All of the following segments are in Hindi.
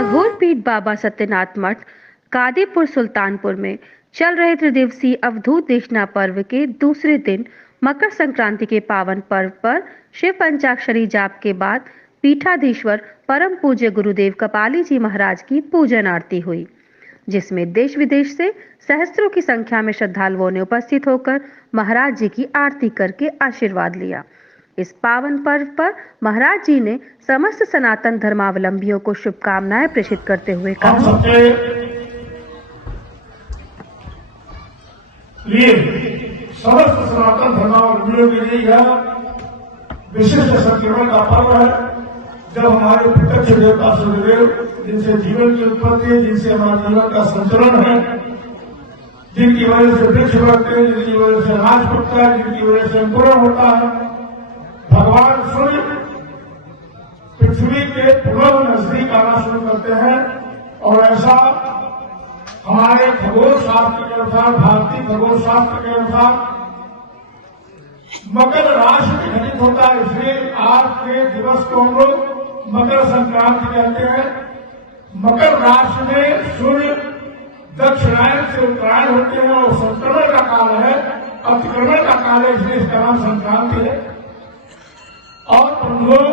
भागोर पीठ बाबा सत्यनाथ मठ कादीपुर सुल्तानपुर में चल रहे त्रिदिवसीय अवधूत देखना पर्व के दूसरे दिन मकर संक्रांति के पावन पर्व पर शिव पंचाक्षरी जाप के बाद पीठाधीश्वर परम पूज्य गुरुदेव कपाली जी महाराज की पूजन आरती हुई, जिसमें देश विदेश से सहस्त्रों की संख्या में श्रद्धालुओं ने उपस्थित होकर महाराज जी की आरती करके आशीर्वाद लिया। इस पावन पर्व पर महाराज जी ने समस्त सनातन धर्मावलंबियों को शुभकामनाएं प्रेषित करते हुए कहा, समस्त सनातन धर्मावलंबियों के लिए यह विशिष्ट संक्रमण का पर्व है, जब हमारे प्रत्यक्ष देवता सूर्यदेव, जिनसे जीवन की उत्पत्ति है, जिनसे हमारे जीवन का संचलन है, जिनकी वजह से वृक्ष बढ़ते हैं, जिनकी वजह से अनाज पकता है, जिनकी वजह से अंकुरण होता है, भगवान सूर्य पृथ्वी के पूर्व नजदीक आना शुरू करते हैं। और ऐसा हमारे खगोल शास्त्र के अनुसार, भारतीय खगोल शास्त्र के अनुसार मकर राशि में घटित होता है, इसलिए आज के दिवस को हम लोग मकर संक्रांति कहते हैं। मकर राशि में सूर्य दक्षिणायन से उत्तरायण होते हैं और संक्रमण का काल है, अतिक्रमण का काल है, इसलिए इसका नाम संक्रांति है। और हम लोग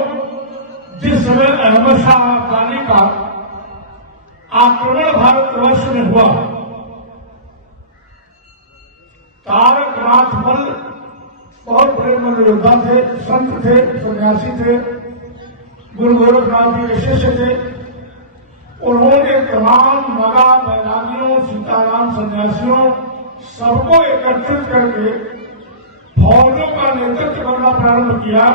जिस समय अहमद शाह अफगानी का आक्रमण भारतवर्ष में हुआ, तारक नाथमल बहुत बड़े मल्ल योद्धा थे, संत थे, सन्यासी थे, गुरु गोरखनाथ जी के शिष्य थे। उन्होंने तमाम मगा बैरागियों, सीताराम सन्यासियों सबको एकत्रित करके फौजों का नेतृत्व करना प्रारंभ किया।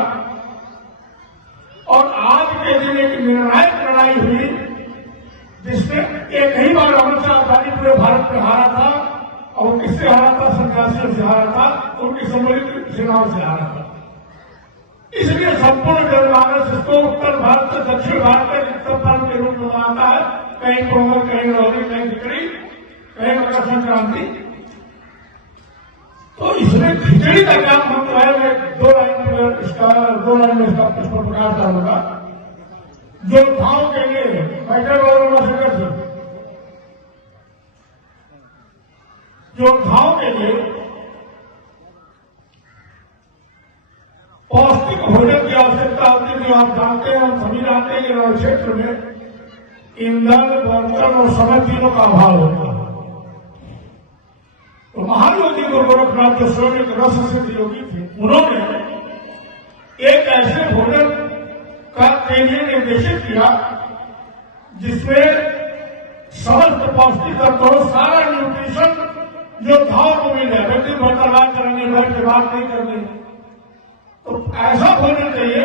और आज के दिन एक निर्णायक लड़ाई हुई, जिसमें एक ही बार अहमद शाह अफगानी पूरे भारत में हारा था। और वो किससे हारा था? सन्यासियों से हारा था, उनकी सम्मिलित सेनाओं से हारा था। इसलिए संपूर्ण जनमानस इसको उत्तर भारत से दक्षिण भारत में उत्तर पर्व के रूप में मनाता है। कहीं पोंगल, कहीं लोहड़ी, कहीं खिचड़ी, कहीं मकर संक्रांति। तो इसमें खिचड़ी का क्या महत्व है, मैं दो लाइन में इसका पुष्प प्रकाश डालूंगा। योद्धाओं के लिए बैठे योद्धाओं के लिए पौष्टिक भोजन की आवश्यकता होती है। जो आप जानते हैं, हम सभी जानते हैं कि रण क्षेत्र में ईंधन, बर्तन और समय तीनों का अभाव होता है। तो महान योगी गुरु गोरखनाथ जो स्वयं एक रस सिद्ध योगी थे, उन्होंने एक ऐसे भोजन का के लिए निर्देशित किया जिसमें समस्त पौष्टिक तत्व, सारा न्यूट्रिशन योद्धाओं को मिल जाए। व्यक्ति वार्तालाप करेंगे, बैठ के बात नहीं करनी। तो ऐसा भोजन चाहिए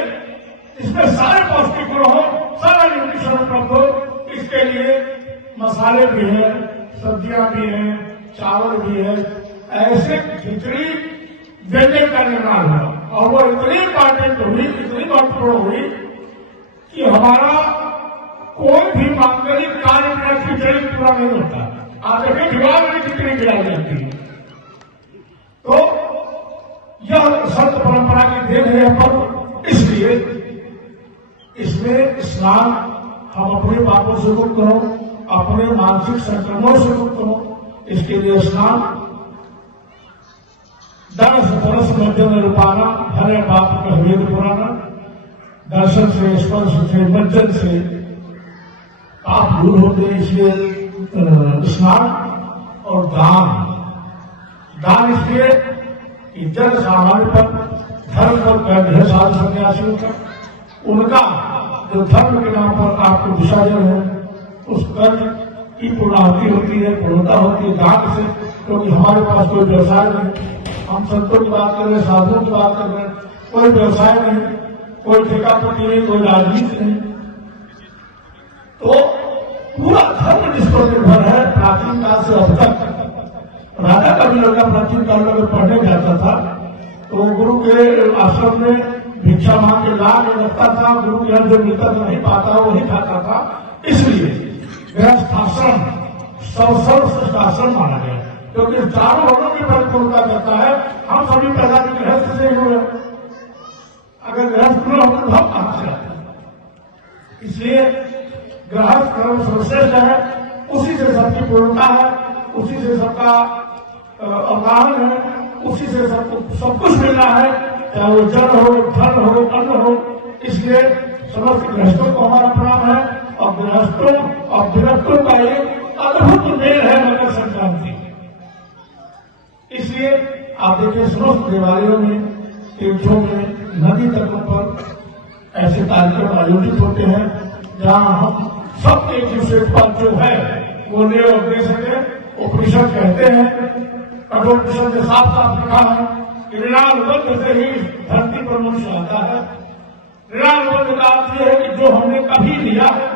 इसमें सारे पौष्टिक गुण हो, सारा न्यूट्रिशन उपलब्ध हो। इसके लिए मसाले भी हैं, सब्जियां भी हैं, चावल भी है। ऐसे खिचड़ी व्यंजन का निर्माण हुआ और वो इतनी इंपॉर्टेंट हुई, इतनी महत्वपूर्ण हुई कि हमारा कोई भी मांगलिक कार्य बिना खिचड़ी पूरा नहीं होता। आप देखिए, विवाह में खिचड़ी खिलाई जाती है। तो यह संत परंपरा की देन है पर्व। इसलिए इसमें स्नान, हम अपने पापों से मुक्त हो, अपने मानसिक संक्रमणों से मुक्त हो। इसके लिए स्नान, दरस तरस मध्य में रूपाना, हरे पाप का वेद पुराना, दर्शन से, स्पर्श से, मज्जन से पाप दूर होते हैं। इसलिए स्नान और दान इसलिए कि जन सामान्य पर धर्म पर कर्ज है साधु सन्यासियों का, उनका जो धर्म के नाम पर आपको विसर्जन है, उस कर्ज की पूर्णाहुति होती है, पूर्णता होती है दान से। क्योंकि हमारे पास कोई व्यवसाय नहीं, हम संतों की बात कर रहे हैं, साधुओं की बात कर रहे हैं, कोई व्यवसाय नहीं, कोई ठेकापट्टी नहीं, कोई राजनीति नहीं। तो पूरा धर्म जिस पर निर्भर है, प्राचीन काल से अब तक। राजा का भी लड़का प्राचीन काल में पढ़ने जाता था तो गुरु के आश्रम में भिक्षा मांग के ला के रखता था। गुरु के यहाँ जो मिलता था नहीं पाता, वही खाता था। इसलिए गृहस्थाश्रम सर्वश्रेष्ठ आश्रम माना गया, क्योंकि चारों वर्णों की परिपूर्णता करता है। हम सभी पैदा के गृहस्थ से हुए, अगर गृहस्थ न हो तो हम कहां से आते। इसलिए गृहस्थ धर्म सर्वश्रेष्ठ है, उसी से सबकी पूर्णता है, उसी से सबका अवगाहन है, उसी से सब कुछ मिलना है, चाहे वो जल हो, धन हो, अन्न हो। इसलिए समस्त गृहस्थों को हमारा प्रणाम है और गृहस्थों और विरक्तों का एक अद्भुत मेल है मकर संक्रांति। इसलिए आप देखिए समस्त देवालयों में, तीर्थों में, नदी तटों पर ऐसे कार्यक्रम आयोजित होते हैं जहां हम सब एक दूसरे पर जो है वो नियोग दे सके। उपनिषद कहते हैं, कठोपनिषद में साफ साफ लिखा है कि ऋणानुबंध से ही धरती पर मनुष्य आता है। ऋणानुबंध का अर्थ यह है कि जो हमने कभी लिया है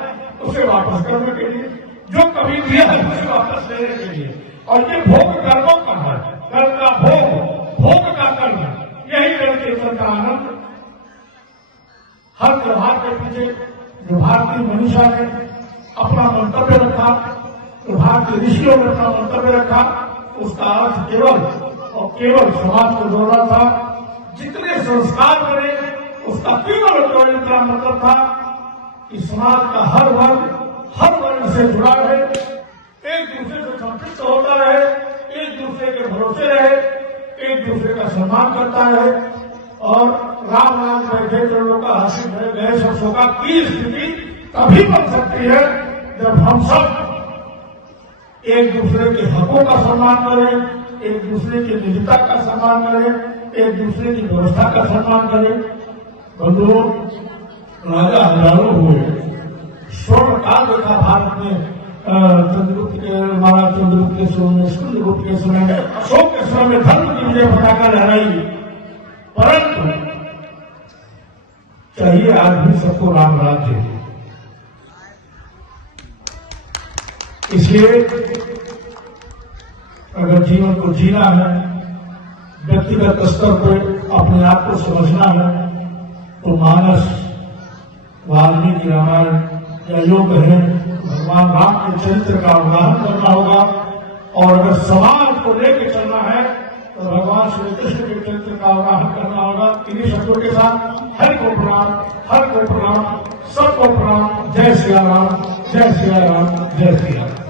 उसे वापस करने के लिए, जो कभी दिया है उसे वापस लेने के लिए। और ये भोग कर्मों का है, कर्म का भोग, भोग का कर्म, यही जल कीर्तन का आनंद। हर त्योहार के पीछे जो भारतीय मनीषा ने अपना मंतव्य रखा, जो भारतीय ऋषियों ने अपना मंतव्य रखा, उसका अर्थ केवल और केवल समाज को जोड़ना था। जितने संस्कार बने उसका केवल इतना मतलब था कि समाज का हर वर्ग से जुड़ा रहे, एक दूसरे से संतुष्ट होता रहे, एक दूसरे के भरोसे रहे, एक दूसरे का सम्मान करता रहे। और राम नाम बैठे चरणों का हंसी भरे गए शख्सों का की स्थिति तभी बन सकती है जब हम सब एक दूसरे के हकों का सम्मान करें, एक दूसरे की निजता का सम्मान करें, एक दूसरे की व्यवस्था का सम्मान करें। बंधुओं, राजा हजारों हुए, स्वर्ण काल देखा भारत में, चंद्रगुप्त के महाराज चंद्रगुप्त के समय में, स्कंदगुप्त के समय में, अशोक के समय में धर्म की विजय पताका लहराई। परंतु चाहिए आज भी सबको राम राज्य। इसलिए अगर जीवन को जीना है, व्यक्तिगत स्तर पर अपने आप को समझना है, तो मानस, वाल्मीकि रामायण या योग है, भगवान राम के चरित्र का अवगाहन करना होगा। और अगर समाज को लेकर चलना है तो भगवान श्री कृष्ण के चरित्र का अवगाहन करना होगा। इन्हीं शब्दों के साथ हर को प्रणाम, सबको प्रणाम। जय सिया राम, जय सिया राम, जय सिया राम।